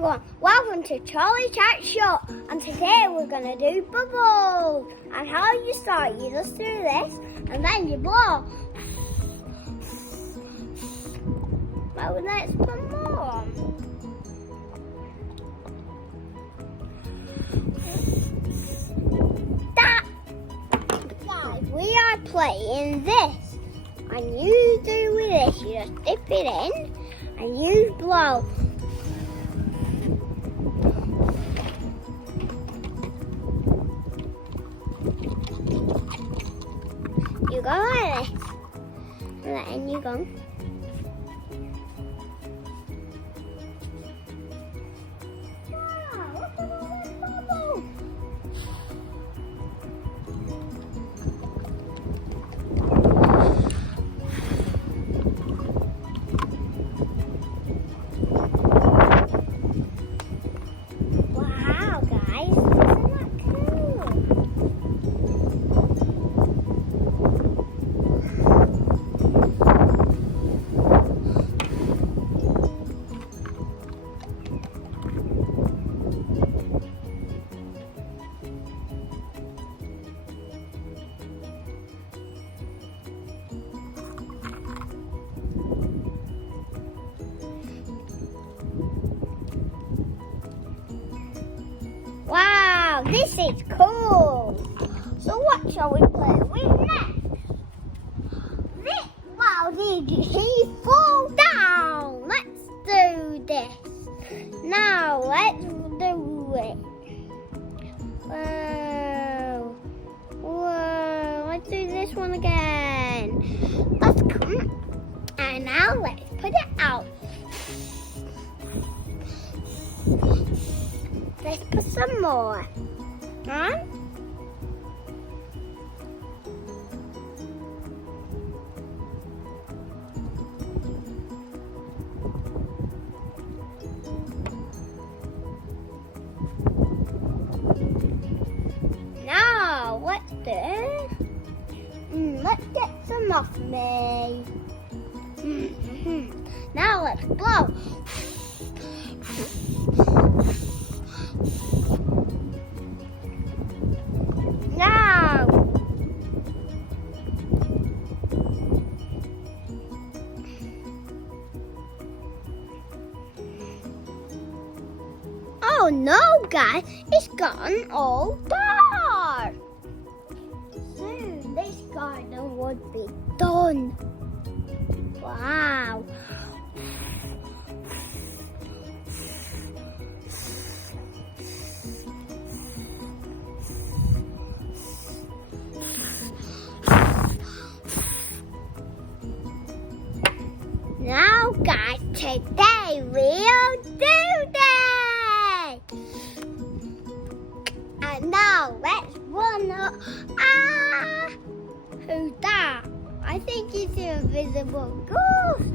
everyone, welcome to Charlie Chat Show, and today we're going to do bubbles. And how you start, you just do this and then you blow. Well, let's put more on. That, guys, we are playing this, and you do with this, you just dip it in and you blow. You go like this, and then you go. Wow, look at all these bubbles. Wow, guys, isn't that cool? Wow, this is cool. So what shall we play with next? Wow, did he fall down? Let's do this. Now let's do it. Whoa. Whoa, let's do this one again. Let's come. And now let's put it out. Let's put some more on. Now let's let's get some off me. Now let's blow. Now. Oh no, guys, it's gotten all dark. Soon this garden would be done. Wow. Now, guys, today we'll do this. And now let's run up. Who's that? I think it's an invisible ghost.